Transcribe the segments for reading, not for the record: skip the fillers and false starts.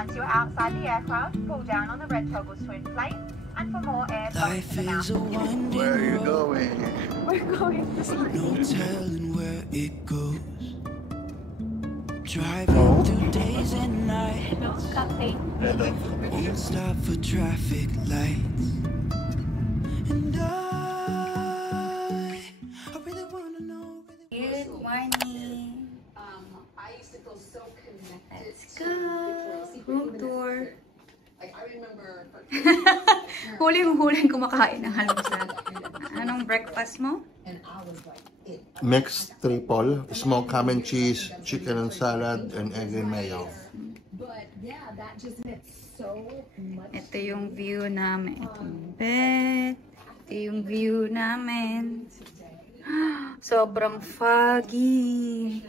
Once you're outside the aircraft, pull down on the red toggles to inflate, and for more air, bump to the mouth. Where are you going? We're going to sleep. No telling where it goes. Driving through days and nights. Won't stop for traffic lights. And I really wanna know. Good morning. I used to feel so connected. Let's go. Room tour. Like I remember. Huling kumakain ng almusal. Anong breakfast mo? And I was like, it. Mixed triple, smoked ham and cheese, chicken and salad, and egg and mayo. But yeah, that just meant so much. Ito yung view namin. Itong bed. Ito yung view namin. Sobrang foggy.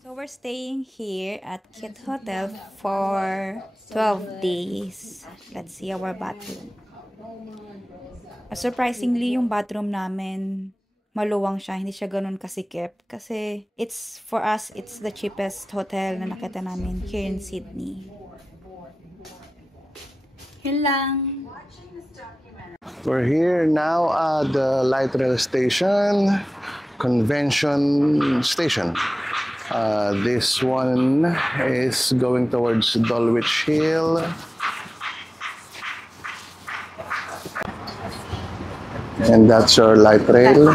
So we're staying here at Kit Hotel for 12 days. Let's see our bathroom. Surprisingly, yung bathroom namin, maluwang siya. Hindi siya ganun kasikip. Kasi for us, it's the cheapest hotel na nakita namin here in Sydney. Yun lang. We're here now at the light rail station, convention station. This one is going towards Dulwich Hill. And that's your light rail.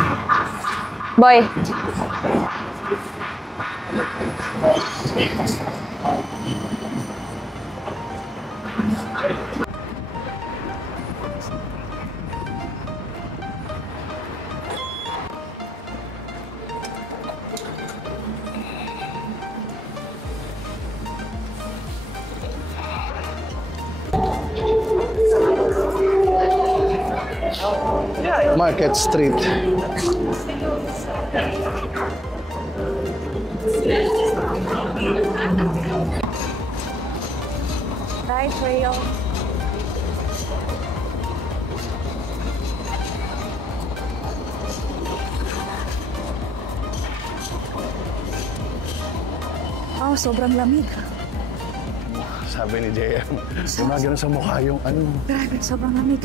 Boy! Market Street. Light rail. Oh, sobrang lamig. Sabi ni JM, gumagano sa mukha yung ano. Grabe, sobrang lamig.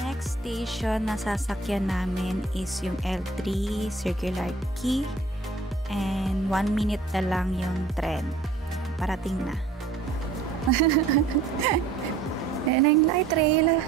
Next station na sasakyan namin is yung L3 Circular Quay. And 1 minute na lang yung tren. Parating na. Ayan na yung light rail.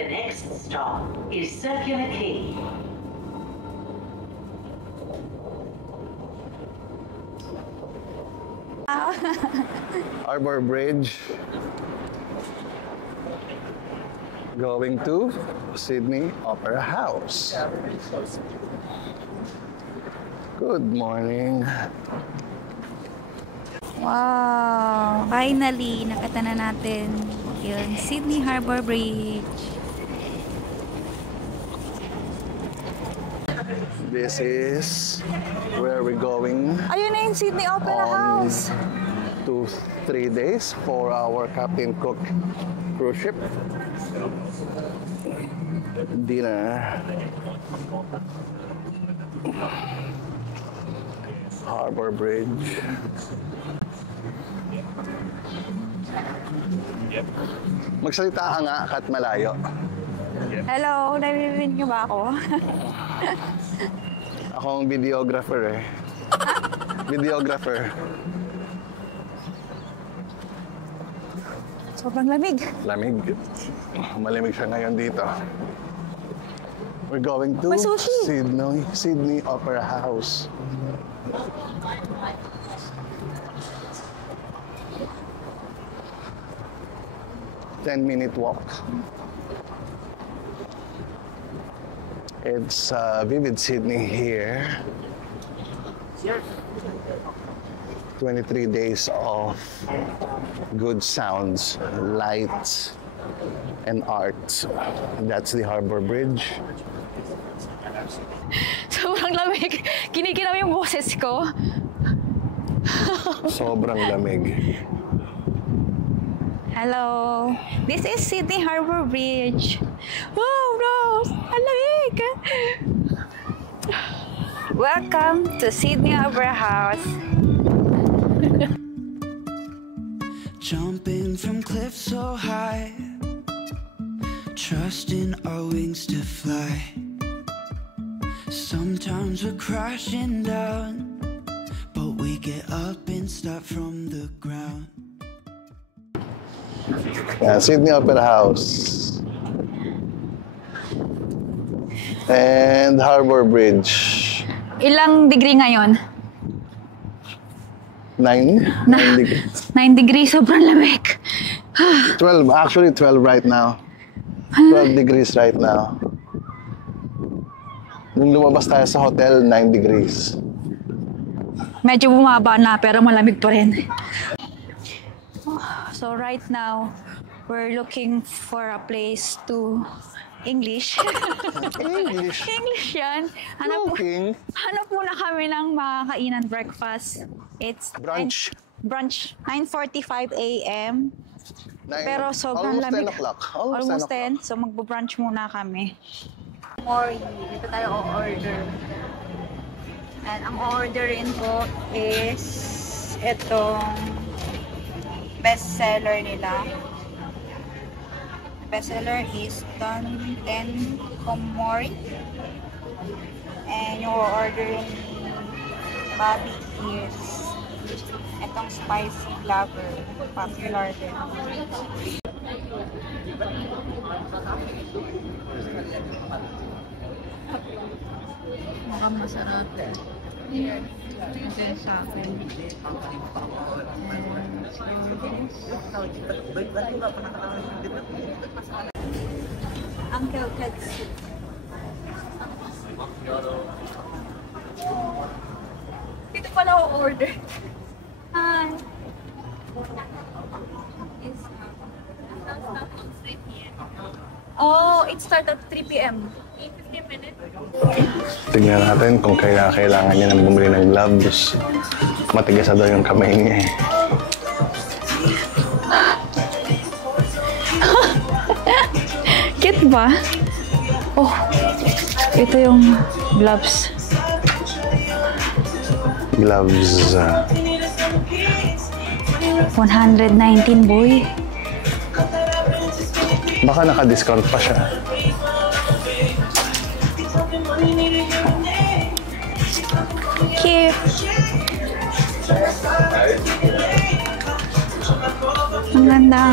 The next stop is Circular Quay. Harbour Bridge. Going to Sydney Opera House. Good morning. Wow! Finally, nakita na natin yung Sydney Harbour Bridge. This is where we're going Ayun na yung Sydney Opera House. 2-3 days for our Captain Cook cruise ship. Dinner. Harbour Bridge. Magsalita ka nga kahit malayo. Hello, naririnig niyo ba ako? Ako ang videographer eh. Videographer. Sobrang lamig. Lamig. Malamig siya ngayon dito. We're going to May sushi. Sydney Opera House. Ten-minute walk. It's Vivid Sydney here. 23 days of good sounds, lights, and art. That's the Harbor Bridge. Sobrang lamig. Kinikilaw yung boses ko. Sobrang lamig. Hello. This is Sydney Harbor Bridge. Wow, Rose! Ang lamig! Welcome to Sydney Opera House. Jumping from cliffs so high, trusting our wings to fly. Sometimes we're crashing down, but we get up and start from the ground. Sydney Opera House. And Harbor Bridge. Ilang degree ngayon? 9 degrees. 9 degrees, sobrang lamig. 12, actually 12 right now. 12 degrees right now. Nung lumabas tayo sa hotel, 9 degrees. Medyo bumaba na pero malamig pa rin. So right now, we're looking for a place to English. English? English yan. Hanap muna kami ng makakainan breakfast. It's Brunch. Brunch, 9:45 a.m. Pero sobrang lamig. 10 o'clock. Almost 10. So magbo-brunch muna kami. Mori, dito tayo o-order. And ang orderin ko is itong bestseller nila. Bestseller is ten komori. And yung orderin ni Bobby is itong spicy blabber. Popular din. Mukhang masarap. Ito yung sa akin. Uncle Katsu. Dito pala ako order. Hi. Oh, it started at 3 p.m. 15 minutes. Tignan natin kung kailangan niya nang bumili ng gloves. Matigas na daw yung kamay niya eh. Cute ba? Oh, ito yung gloves. Gloves. 119, boy. Baka naka-discount pa siya. Cute. Ang ganda.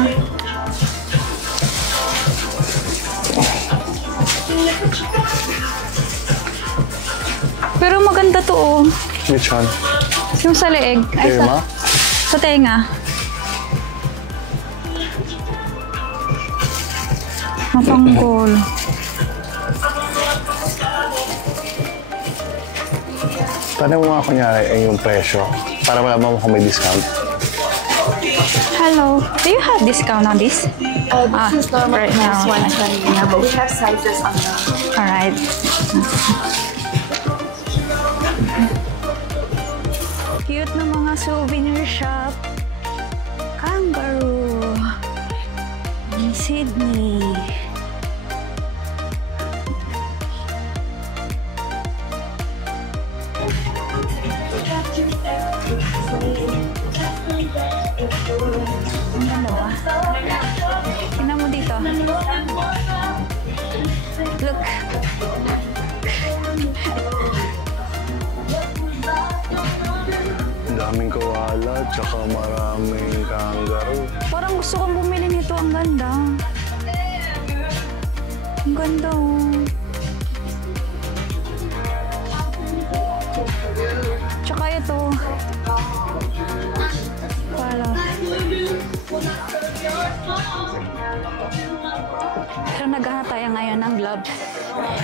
Pero maganda to, oh. Which one? Yung sa leeg. Ay, Irma? sa tenga. Mapanggol. Tanong mo nga kunyari yung presyo para malaman mo kung may discount. Hello. Do you have discount on this? This is normal right price, now. 120. Yeah, but we have sizes on them. Alright. Cute na mga souvenir shop. Kangaroo. In Sydney. Ang dalawa. Tingnan mo dito. Look. Daming koala, tsaka maraming kangaroo. Parang gusto kong bumili nito. Ang ganda. Ang ganda, oh. Tsaka ito. Wala. Pero naghahanap tayo ngayon ng gloves.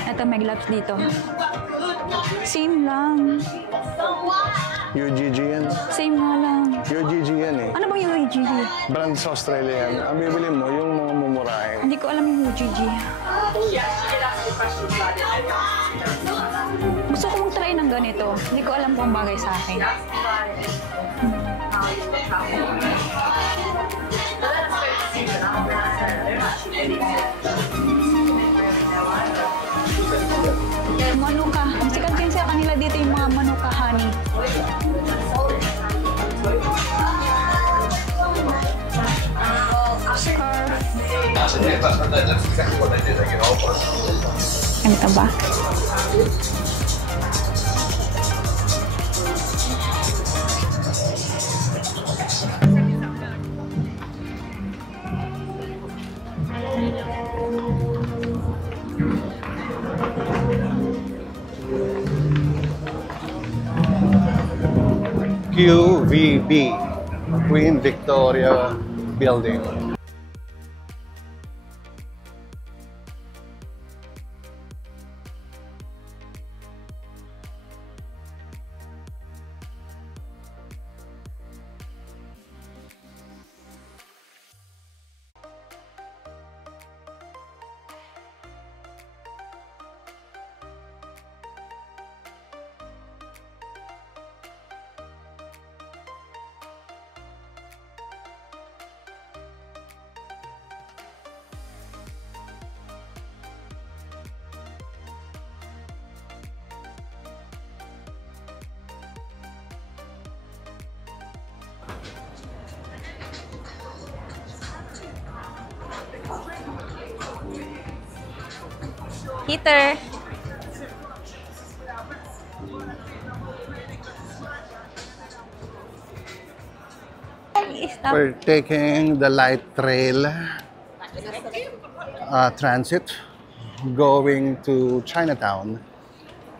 Ito, may gloves dito. Same lang. UGG yan. Same nga lang. UGG yan eh. Ano bang yung UGG? Brand sa Australia yan. Ang bibili mo, yung mga mumurahin. Hindi ko alam yung UGG. Gusto ko mag-try ng ganito. Hindi ko alam kung bagay sa akin. Manuka. Sikat din sa kanila dito yung mga manuka honey. Ganito ba? QVB, Queen Victoria Building. Heater. Stop. We're taking the light rail transit going to Chinatown,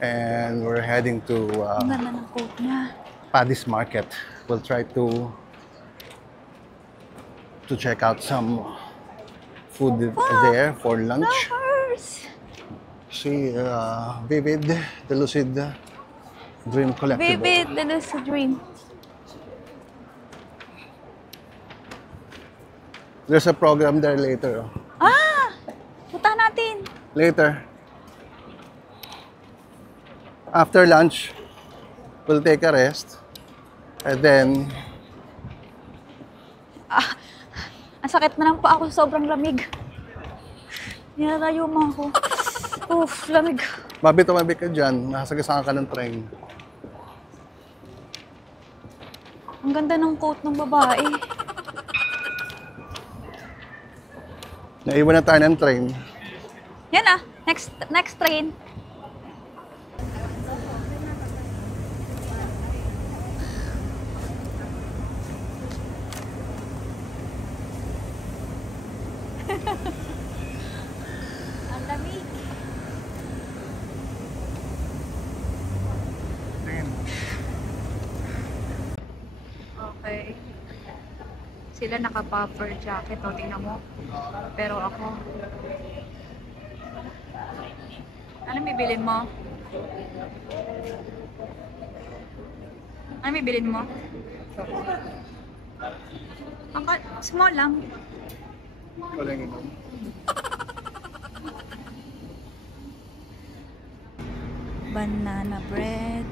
and we're heading to Ang ganda ng coat niya. Paddy's Market. We'll try to check out some food there for lunch. Flowers. See Vivid, the Lucid Dream Collectible. Vivid, the lucid dream. There's a program there later. Ah! Punta natin. Later. After lunch, we'll take a rest. And then, Ang sakit na lang pa ako sa sobrang lamig. Nilalayo mo ako. Oof, lamig. mabit ka dyan. Nasagasaan ka ng train. Ang ganda ng coat ng babae. Naiwan na tayo ng train. Yan ah, next train. Ang lamig. Okay. Sila naka-puffer jacket, o tingnan mo. Pero ako, ano bibilin mo? Ano bibilin mo? Small lang. Walang inom. Banana bread,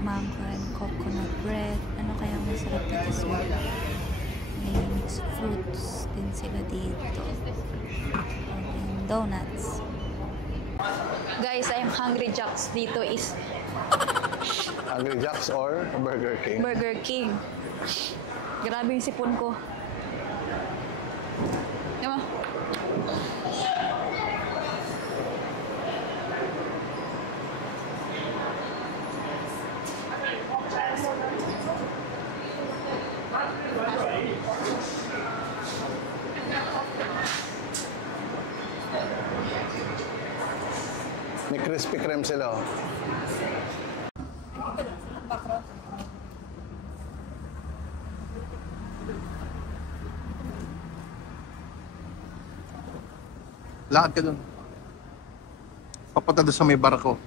mango and coconut bread. Ano kaya masarap dito sir? May mixed fruits din sila dito. And donuts. Guys, I'm Hungry Jacks. Dito is Hungry Jacks or Burger King? Burger King. Grabe yung sipon ko. Diba? May Krispy Kreme sila. Oh. Lakad ka dun. Papunta doon sa may barko.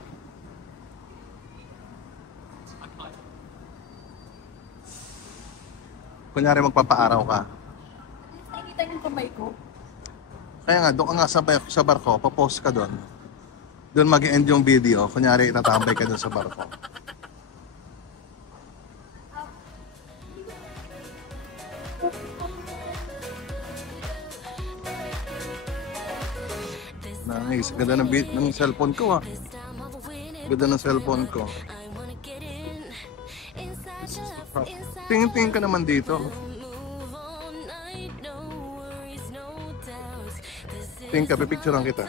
Kunyari magpapaaraw ka. Nakikita niyo yung kamay ko? Kaya nga, doon ka nga sa barko, papost ka doon. Doon mag-end yung video. Kunyari, itatambay ka doon sa barko. Nice. Ganda ng cellphone ko ah. Ganda ng cellphone ko. Tingin-tingin ka naman dito. Tingin ka, pipicturean kita.